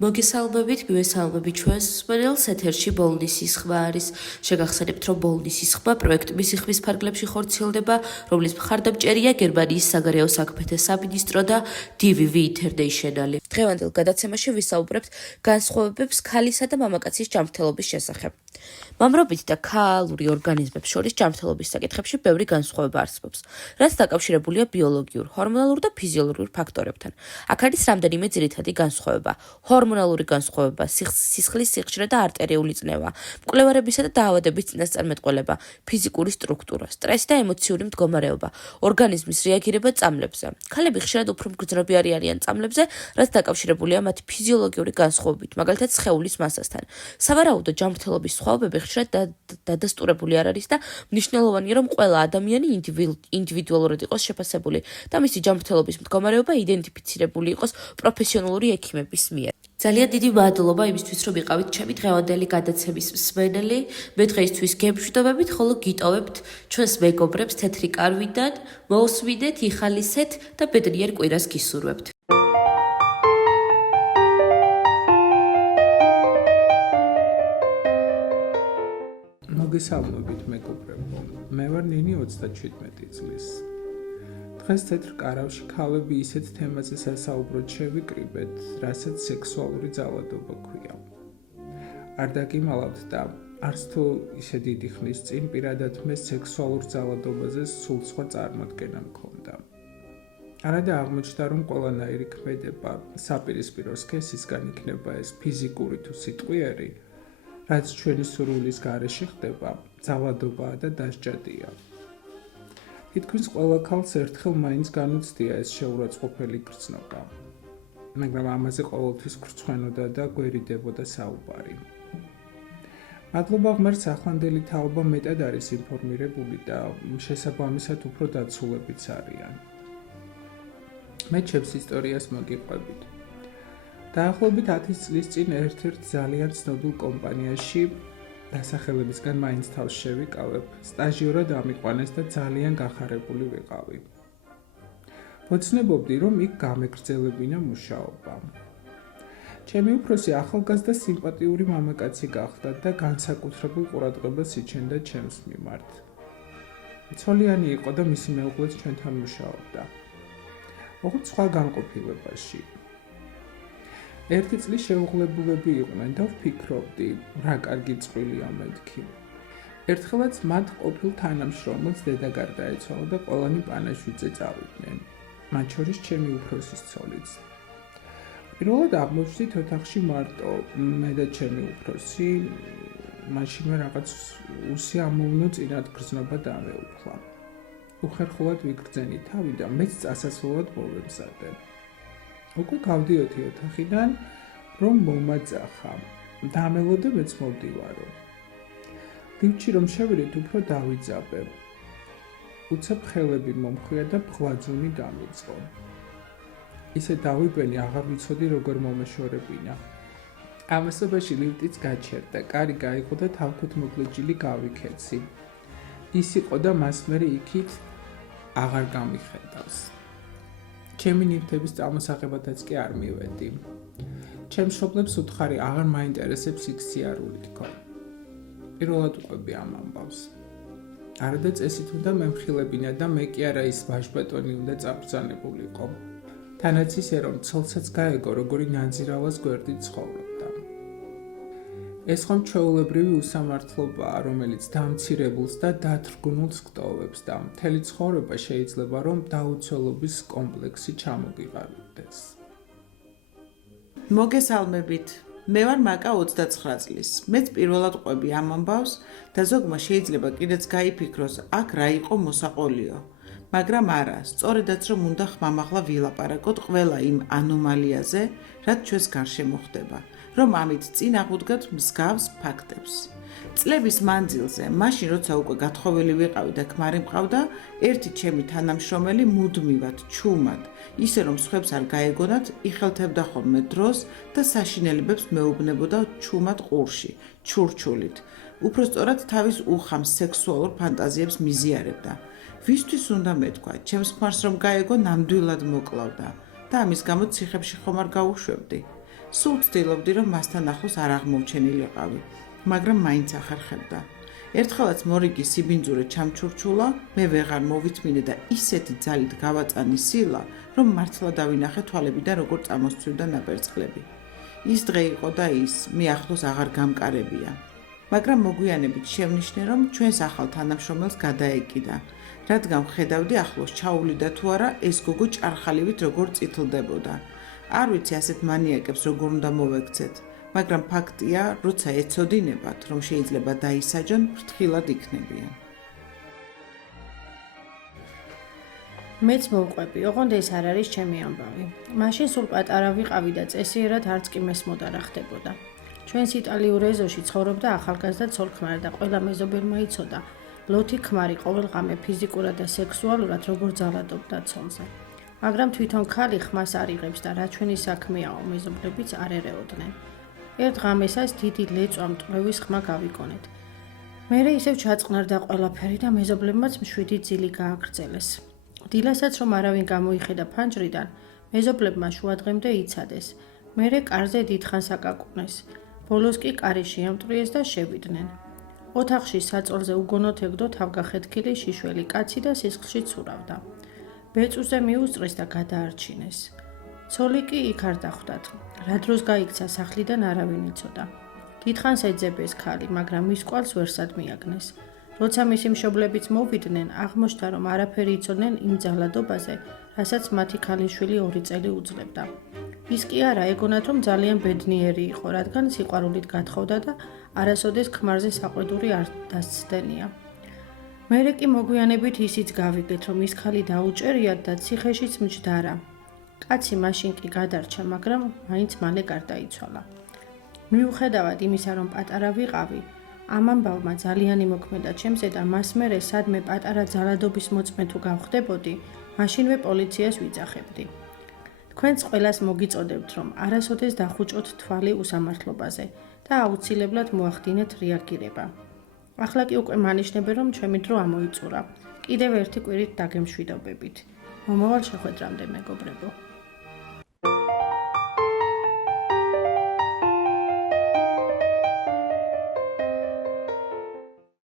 მოგესალმებით, მივესალმებით ჩვენს მსმენელს, ეთერში ბოლნისის ხმა არის. შეგახსენებთ, რომ ბოლნისის ხმა პროექტ მისიხმის ფარგლებში ხორციელდება, რომლის მხარდამჭერია გერმანიის საგარეო საქმეთა სამინისტრო და DVV International. დღევანდელ გადაცემაში ვისაუბრებთ განსხვავებებს ქალისა და მამაკაცის ჯანმრთელობის შესახებ. მამრობით და ქაალური ორგანიზმებს შორის ჯანმრთელობის საკითხებში ბევრი განსხვავება არსებობს, რაც დაკავშირებულია ბიოლოგიურ, ჰორმონალურ და ფიზიოლოგიურ ფაქტორებთან. აქ არის რამდენიმე ძირითადი განსხვავება: ჰორმონალური განსხვავება, სისხლის სიხშირე და არტერიული წნევა, მკვლევარებისა და დაავადების წინასწარმეტყველება, ფიზიკური სტრუქტურა, სტრესი და ემოციური მდგომარეობა, ორგანიზმის რეაგირება წამლებზე. ქალები ხშირად უფრო მგრძნობი არიან წამლებზე, რაც დაკავშირებულია მათი ფიზიოლოგიური განსხვავებით, მაგალითად სხეულის მასასთან. სავარაუდო ჯანმრთელობის სხვაობები ხშირად დადასტურებული არ არის და მნიშვნელოვანია, რომ ყველა ადამიანი ინდივიდუალურად იყოს შეფასებული და მისი ჯანმრთელობის მდგომარეობა იდენტიფიცირებული იყოს პროფესიონალური ექიმების მიერ. ძალიან დიდი მადლობა იმისთვის, რომ იყავით ჩემი დღევანდელი გადაცემის მსმენელი. მე დღეისთვის გემშვიდობებით, ხოლო გიტოვებთ ჩვენს მეგობრებს თეთრი კარვიდან, მოусვიდეთ, იხალისეთ და ბედნიერ კვირას გისურვებთ. მოგესალმებით მეგობრებო, მე ვარ ნინი 37 წლის. დღეს თეთრ კარავში ქალები ისეთ თემაზე სასაუბროდ შევიკრიბეთ, რასაც სექსუალური ძალადობა ქვია. არ დაგიმალავთ და არც თუ ისე დიდი ხნის წინ პირადად მე სექსუალურ ძალადობაზე სულ სხვა წარმოდგენა მქონდა. არადა აღმოჩნდა, რომ ყველანაირი ქმედება საპირისპირო სქესისგან იქნება ეს ფიზიკური თუ სიტყვიერი, რაც ჩვენი სურვილის გარეშე ხდება, ძალადობაა და დასჯადია. თითქმის ყველა ქალს ერთხელ მაინც განუცდია ეს შეურაცხყოფელი გრძნობა, მაგრამ ამაზე ყოველთვის გრცხვენოდა და გვერიდებოდა საუბარი. მადლობა ღმერთს, ახლანდელი თაობა მეტად არის ინფორმირებული და შესაბამისად უფრო დაცულებიც არიან. მე ჩემს ისტორიას მოგიყვებით. დაახლოებით 10 წლის წინ ერთ-ერთ ძალიან ცნობილ კომპანიაში დასახელებისგან მაინც თავს შევიკავებ, სტაჟიორად ამიყვანეს და ძალიან გახარებული ვიყავი. ვოცნებობდი, რომ იქ გამეგრძელებინა მუშაობა. ჩემი უფროსი ახალგაზრდა სიმპათიური მამაკაცი გახდა და განსაკუთრებულ ყურადღებას იჩენდა ჩემს მიმართ. ცოლიანი იყო და მისი მეუღლეც ჩვენთან მუშაობდა. ოღონდ სხვა განყოფილებაში. ერთი წლის შეუღლებულები იყვნენ და ვფიქრობდი, რა კარგი წყვილია მეთქი. ერთხელაც მათ ყოფილ თანამშრომელს დედა გარდაეცვალა და ყველანი პანაშვიდზე წავიდნენ, მათ შორის ჩემი უფროსის ცოლიც. პირველად აღმოჩნდით ოთახში მარტო მე და ჩემი უფროსი, მაშინვე რაღაც უსიამოვნო წინათ გრძნობა დამეუფლა. უხერხულად ვიგრძენი თავი და მეც წასასვლელად მოვემზადე. უკვე გავდიოდი ოთახიდან, რომ მომაძახა. დამელო და მეც მოვდივარო. ლიფტში რომ შევიდეთ, უფრო დავიძაბე. უცებ ხელები მომხვია და ბღლაძუნი დამიწყო. ისე დავიბენი, აღარ ვიცოდი როგორ მომეშორებინა. ამასობაში ლიფტიც გაჩერდა, კარი გაიღო და თავქოთ მოკლეჯილი გავიქეცი. ის იყო და მას მერე იქით აღარ გამიხედავს. ჩემი ნივთების წარმოსაღებადაც კი არ მივედი. ჩემს მშობლებს უთხარი აღარ მაინტერესებს იქ სიარული თქო. პირველად უყვები ამ ამბავს. არადა წესით უნდა მემხილებინა და მე კი არა ის ვაჟბატონი უნდა წაბრძანებულიყო. თანაც ისე რომ ცოლსაც გაეგო, როგორი ნანძირავას გვერდით ცხოვრობდა. ეს ხომ ჩვეულებრივი უსამართლობაა, რომელიც დამცირებულს და დათრგუნულს გტოვებს და მთელი ცხოვრება შეიძლება რომ დაუცველობის კომპლექსი ჩამოგიყალიბდეს. მოგესალმებით. მე ვარ მაკა 29 წლის. მეც პირველად ყვები ამ ამბავს და ზოგმა შეიძლება კიდეც გაიფიქროს, აქ რა იყო მოსაყოლიო. მაგრამ არა, სწორედაც რომ უნდა ხმამაღლა ვილაპარაკოთ ყველა იმ ანომალიაზე, რაც ჩვენს გარშემო ხდება, რომ ამით წინ აღვდგათ მსგავს ფაქტებს. წლების მანძილზე, მაშინ როცა უკვე გათხოვილი ვიყავი და ქმარი მყავდა, ერთი ჩემი თანამშრომელი მუდმივად, ჩუმად, ისე რომ სხვებს არ გაეგონათ, იხელთებდა ხოლმე დროს და საშინელებებს მეუბნებოდა ჩუმად ყურში, ჩურჩულით. უფრო სწორად თავის უხამ სექსუალურ ფანტაზიებს მიზიარებდა. ვისთვის უნდა მეთქვა, ჩემს ქმარს რომ გაეგო, ნამდვილად მოკლავდა და ამის გამო ციხებში ხომ არ გაუშვებდი. სულ ვცდილობდი, რომ მასთან ახლოს არ აღმოჩენილიყავი, მაგრამ მაინც ახერხებდა. ერთხელაც მორიგი სიბინძურე ჩამჩურჩულა, მე ვეღარ მოვიწმინე და ისეთი ძალით გავაწანი სილა, რომ მართლა დავინახე თვალებიდან როგორ წამოსცვივდა ნაპერწკლები. ის დღე იყო და ის, მე ახლოს აღარ გამკარებია. მაგრამ მოგვიანებით შევნიშნე, რომ ჩვენს ახალ თანამშრომელს გადაეკიდა, რადგან ხედავდი ახლოს ჩაუვლიდა თუ არა ეს გოგო ჭარხალივით როგორ წითლდებოდა. არ ვიცი ასეთ მანიაკებს როგორ უნდა მოვექცეთ, მაგრამ ფაქტია, როცა ეცოდინებათ, რომ შეიძლება დაისაჯონ, ფრთხილად იქნებიან. მეც მოვყვები, ოღონდ ეს არ არის ჩემი ამბავი. მაშინ სულ პატარა ვიყავი და წესიერად არც კი მესმოდა რა ხდებოდა. ჩვენს იტალიურ ეზოში ცხოვრობდა ახალგაზრდა ცოლ-ქმარი და ყველა მეზობელმა იცოდა, ლოთი ქმარი ყოველღამე ფიზიკურად და სექსუალურად როგორ ძალადობდა ცოლზე. მაგრამ თვითონ ქალი ხმას არ იღებს და რა ჩვენი საქმეაო, მეზობლებიც არ ერეოდნენ. ერთ ღამესაც დიდი ლეწვა მტვევის ხმა გავიგონეთ. მერე ისევ ჩაწყნარდა ყველაფერი და მეზობლებმაც მშვიდი ძილი გააგრძელეს. დილასაც რომ არავინ გამოიხედა ფანჯრიდან, მეზობლებმა შუადღემდე იცადეს. მერე კარზე დიდხანს აკაკუნეს. ბოლოს კი კარი შეამტვრიეს და შევიდნენ. ოთახში საწოლზე უგონოდ ეგდო თავგახეთქილი შიშველი კაცი და სისხლში ცურავდა. ბეწვზე მიუსწრეს და გადაარჩინეს. ცოლი კი იქ არ დახვდათ. რა დროს გაიქცა სახლიდან არავინ იცოდა. დიდხანს ეძებეს ქალი, მაგრამ მის კვალს ვერსად მიაგნეს. როცა მისი მშობლებიც მოვიდნენ, აღმოჩნდა, რომ არაფერი იცოდნენ იმ ძალადობაზე, რასაც მათი ქალიშვილი 2 წელი უძლებდა. ის კი არა, ეგონათ, რომ ძალიან ბედნიერი იყო, რადგან სიყვარულით გათხოვდა და არასოდეს ქმარზე საყვედური არ დასცდენია. მერე კი მოგვიანებით ისიც გავიგეთ, რომ ის ქალი დაუჭერიათ და ციხეშიც მჯდარა. კაცი მაშინ კი გადარჩა, მაგრამ მაინც მალე გარდაიცვალა. მიუხედავად იმისა, რომ პატარა ვიყავი, ამ ამბავმა ძალიან იმოქმედა ჩემზე და მას მერე სადმე პატარა ძალადობის მოწმე თუ გავხდებოდი, მაშინვე პოლიციას ვიძახებდი. თქვენც ყველას მოგიწოდებთ, რომ არასოდეს დახუჭოთ თვალი უსამართლობაზე და აუცილებლად მოახდინეთ რეაგირება. ახლა კი უკვე მანიშნებენ, რომ ჩემი დრო ამოიწურა. კიდევ ერთი კვირით დაგემშვიდობებით. მომავალ შეხვედრამდე, მეგობრებო.